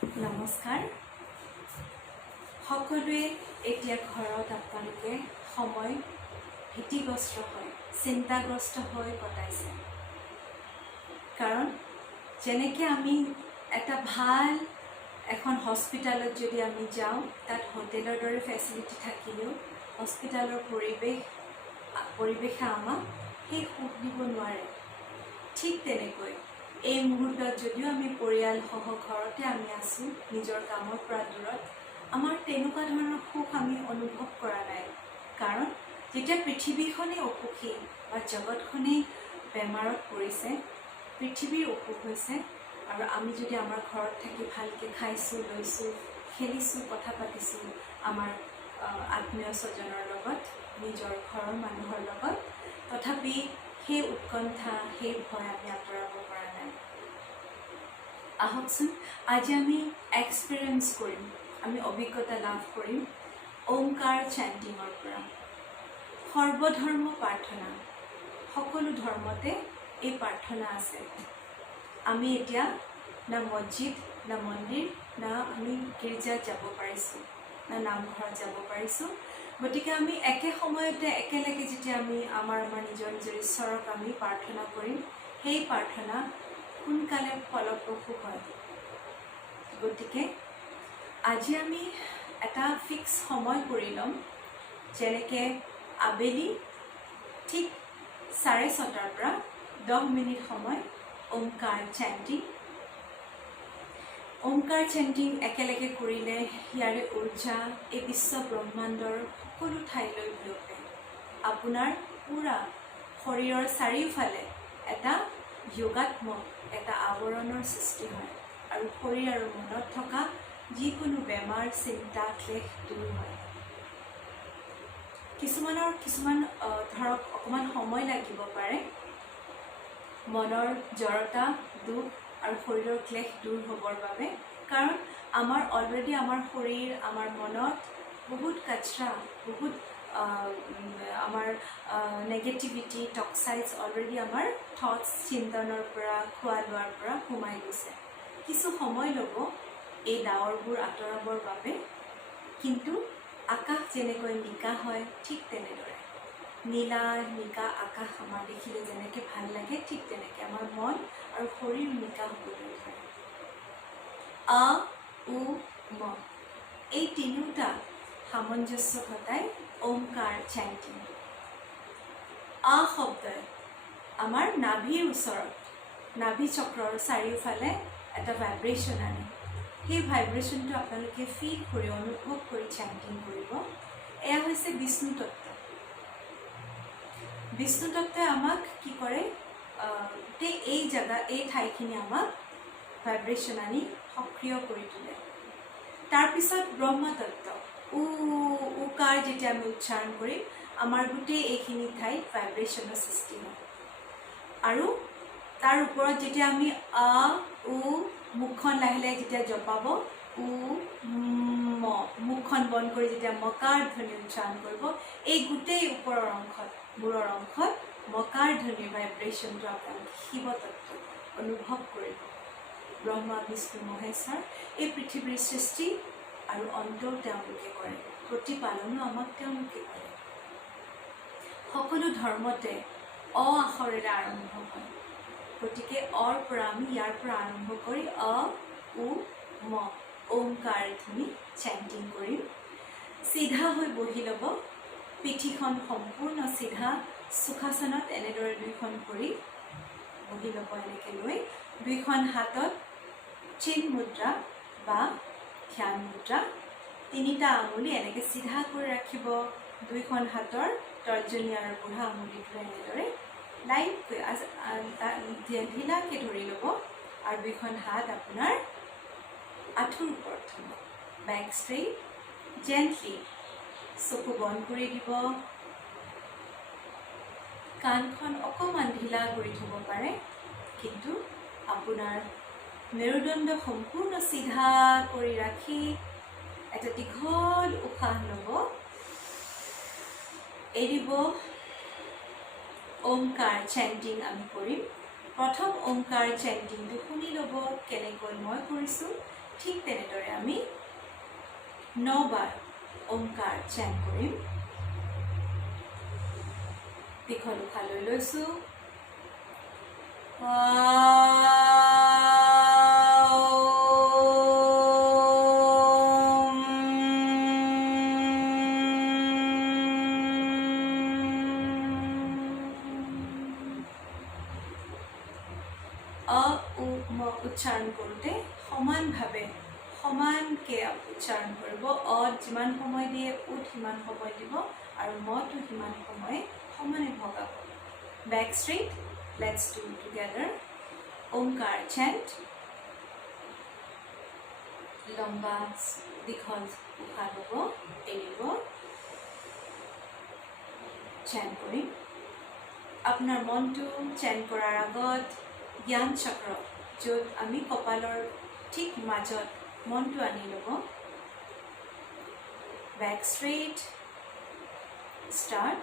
নমস্কাৰ সকলোৱে এতিয়া ঘৰত আপোনালোকে সময় ভীতিগ্ৰস্ত হৈ চিন্তাগ্ৰস্ত হৈ কটাইছে কাৰণ যেনেকৈ আমি এটা ভাল এখন হস্পিটালত যদি আমি যাওঁ তাত হোটেলৰ দৰে ফেচিলিটি থাকিলেও হস্পিটালৰ পৰিৱেশে আমাক সেই সুখ দিব নোৱাৰে ঠিক তেনেকৈ এই মুহূৰ্তত যদিও আমি পৰিয়ালসহ ঘৰতে আমি আছোঁ নিজৰ কামৰ পৰা দূৰত আমাৰ তেনেকুৱা ধৰণৰ সুখ আমি অনুভৱ কৰা নাই কাৰণ যেতিয়া পৃথিৱীখনেই অসুখী বা জগতখনেই বেমাৰত পৰিছে পৃথিৱীৰ অসুখ হৈছে আৰু আমি যদি আমাৰ ঘৰত থাকি ভালকৈ খাইছোঁ লৈছোঁ খেলিছোঁ কথা পাতিছোঁ আমাৰ আত্মীয় স্বজনৰ লগত নিজৰ ঘৰৰ মানুহৰ লগত তথাপি সেই উৎকণ্ঠা সেই ভয় আমি আঁতৰাব পৰা নাই আহকচোন আজি আমি এক্সপিৰিয়েঞ্চ কৰিম আমি অভিজ্ঞতা লাভ কৰিম ওমকাৰ চেণ্টিঙৰ পৰা সৰ্বধৰ্ম প্ৰাৰ্থনা সকলো ধৰ্মতে এই প্ৰাৰ্থনা আছে আমি এতিয়া না মছজিদ না মন্দিৰ না আমি গীৰ্জাত যাব পাৰিছোঁ না নামঘৰত যাব পাৰিছোঁ গতিকে আমি একে সময়তে একেলগে যেতিয়া আমি আমাৰ নিজৰ নিজৰ ঈশ্বৰক আমি প্ৰাৰ্থনা কৰিম সেই প্ৰাৰ্থনা সোনকালে ফলপ্ৰসূ হয় গতিকে আজি আমি এটা ফিক্স সময় কৰি ল'ম যেনেকৈ আবেলি ঠিক 6:30 পৰা 10 মিনিট সময় ওমকাৰ চেণ্টিং একেলগে কৰিলে ইয়াৰে উৰ্জা এই বিশ্ব ব্ৰহ্মাণ্ডৰ সকলো ঠাইলৈ বিয়পে আপোনাৰ পূৰা শৰীৰৰ চাৰিওফালে এটা যোগাত্মক এটা আৱৰণৰ সৃষ্টি হয় আৰু শৰীৰ আৰু মনত থকা যিকোনো বেমাৰ চিন্তা ক্লেশ দূৰ হয় কিছুমান ধৰক অকণমান সময় লাগিব পাৰে মনৰ জড়তা দুখ আৰু শৰীৰৰ ক্লেশ দূৰ হ'বৰ বাবে কাৰণ আমাৰ অলৰেডি আমাৰ শৰীৰ আমাৰ মনত বহুত কাচৰা বহুত আমাৰ নেগেটিভিটি টক্সাইডছ অলৰেডি আমাৰ থটছ চিন্তনৰ পৰা খোৱা লোৱাৰ পৰা সোমাই গৈছে কিছু সময় ল'ব এই ডাৱৰবোৰ আঁতৰাবৰ বাবে কিন্তু আকাশ যেনেকৈ নিকা হয় ঠিক তেনেদৰে নীলা নিকা আকাশ আমাৰ দেখিলে যেনেকৈ ভাল লাগে ঠিক তেনেকৈ আমাৰ মন আৰু শৰীৰ নিকা হ'বলৈ ধৰে আ উ ম এই তিনিওটা সামঞ্জস্য ঘটাই ওমকাৰ চেণ্টিং আ শব্দই আমাৰ নাভিৰ ওচৰত নাভি চক্ৰৰ চাৰিওফালে এটা ভাইব্ৰেশ্যন আনে সেই ভাইব্ৰেশ্যনটো আপোনালোকে ফিল কৰি অনুভৱ কৰি চেণ্টিং কৰিব এয়া হৈছে বিষ্ণু তত্ত্ব বিষ্ণু তত্ত্বই আমাক কি কৰে এই ঠাইখিনি আমাক ভাইব্ৰেশ্যন আনি সক্ৰিয় কৰি তোলে তাৰপিছত ব্ৰহ্মতত্ত্ব উকাৰ যেতিয়া আমি উচ্চাৰণ কৰিম আমাৰ গোটেই এইখিনি ঠাইত ভাইব্ৰেশ্যনৰ সৃষ্টি হয় আৰু তাৰ ওপৰত যেতিয়া আমি মুখখন লাহে লাহে যেতিয়া জপাব মুখখন বন্ধ কৰি যেতিয়া মকাৰ ধ্বনি উচ্চাৰণ কৰিব এই গোটেই ওপৰৰ অংশত মূৰৰ অংশত মকাৰ ধ্বনিৰ ভাইব্ৰেশ্যনটো আপোনালোকে শিৱতত্ত্ব অনুভৱ কৰিব ব্ৰহ্মা বিষ্ণু মহেশ্বৰ এই পৃথিৱীৰ সৃষ্টি আৰু অন্তও তেওঁলোকে কৰে প্ৰতিপালনো আমাক তেওঁলোকে কৰে সকলো ধৰ্মতে আখৰেৰে আৰম্ভ হয় গতিকে অৰ পৰা আমি ইয়াৰ পৰা আৰম্ভ কৰি ম ওমকাৰ ধ্বনি চেণ্টিং কৰিম চিধা হৈ বহি ল'ব পিঠিখন সম্পূৰ্ণ চিধা সুখাসনত এনেদৰে দুইখন ভৰি বহি ল'ব এনেকৈ লৈ দুইখন হাতত চিন মুদ্ৰা বা ধ্যান মুদ্ৰা তিনিটা আঙুলি এনেকৈ চিধা কৰি ৰাখিব দুইখন হাতৰ তৰ্জনী আৰু বুঢ়া আঙুলিটো এনেদৰে লাইটকৈ ঢিলাকৈ ধৰি ল'ব আৰু দুইখন হাত আপোনাৰ আঁঠুৰ ওপৰত থ'ব বেক ষ্ট্ৰেইট জেণ্টলি চকু বন্ধ কৰি দিব কাণখন অকণমান ঢিলা কৰি থ'ব পাৰে কিন্তু আপোনাৰ মেৰুদণ্ড সম্পূৰ্ণ চিধা কৰি ৰাখি এটা দীঘল উশাহ ল'ব এৰিব ওমকাৰ চেণ্টিং আমি কৰিম প্ৰথম ওমকাৰ চেণ্টিংটো শুনি ল'ব কেনেকৈ মই কৰিছোঁ ঠিক তেনেদৰে আমি 9 বাৰ ওমকাৰ চেণ্ট কৰিম। দীঘল উশাহ লৈ লৈছো। উচ্চাৰণ কৰোঁতে সমানভাৱে সমানকৈ উচ্চাৰণ কৰিব। যিমান সময় দিয়ে উঠ সিমান সময় দিব আৰু মটো সিমান সময় সমানে ভগাব। Back straight, let's do together. Omkar chant. লম্বা দীঘল উশাহ ল'ব, এৰিব, চেণ্ট কৰিম। আপোনাৰ মনটো চেণ্ট কৰাৰ আগত জ্ঞান চক্ৰ, য'ত আমি কপালৰ ঠিক মাজত মনটো আনি ল'ব। Back straight, start.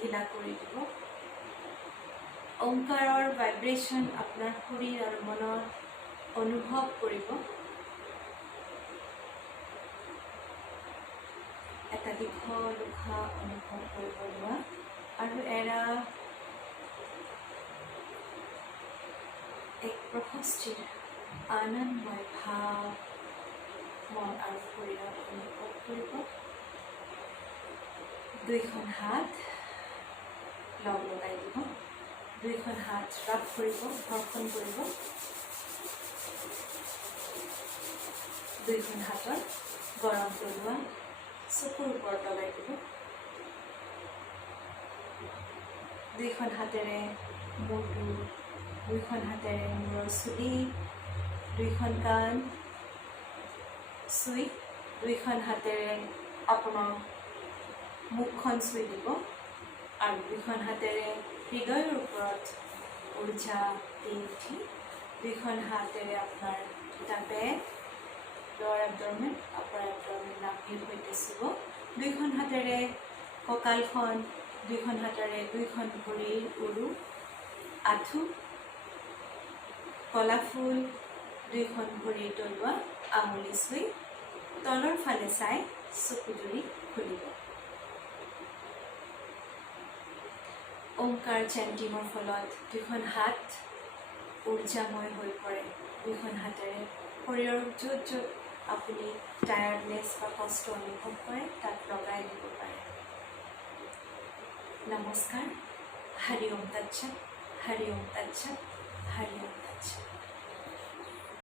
ঢিলা কৰি দিব। ওমকাৰৰ ভাইব্ৰেশ্যন আপোনাৰ শৰীৰ আৰু মনত অনুভৱ কৰিব। এটা দীঘল উশাহ অনুভৱ কৰিব লোৱা আৰু এৰা। এক প্ৰশস্তিৰ আনন্দময় ভাৱ মন আৰু শৰীৰত অনুভৱ কৰিব। দুইখন হাত লগ লগাই দিব। দুইখন হাত ৰাব কৰিব, ঘৰ্ষণ কৰিব। দুইখন হাতৰ গৰম তলুৱা চকুৰ ওপৰত লগাই দিব। দুইখন হাতেৰে মূৰটো, দুইখন হাতেৰে মূৰৰ চুলি, দুইখন কাণ চুই, দুইখন হাতেৰে আপোনাৰ মুখখন চুই দিব আৰু দুইখন হাতেৰে হৃদয়ৰ ওপৰত উৰ্জা দি উঠি দুইখন হাতেৰে আপোনাৰ দুটা বেগ, লৱাৰ এবডমেন, আপাৰ এবডমেন নাভিৰ সৈতে চুব। দুইখন হাতেৰে কঁকালখন, দুইখন হাতেৰে দুইখন ভৰিৰ উৰু, আঁঠু, কলাফুল, দুইখন ভৰিৰ তলুৱা আঙুলি চুই তলৰ ফালে চাই চকুজুৰি খুলিব। ওমকাৰ চেণ্টিঙৰ ফলত দুইখন হাত উৰ্জাময় হৈ পৰে। দুইখন হাতেৰে শৰীৰৰ য'ত য'ত আপুনি টায়াৰ্ডনেছ বা কষ্ট অনুভৱ কৰে তাত লগাই দিব পাৰে। নমস্কাৰ, হৰি ওম তৎসৎ, हरि ओम तत्सत, हरि ओम।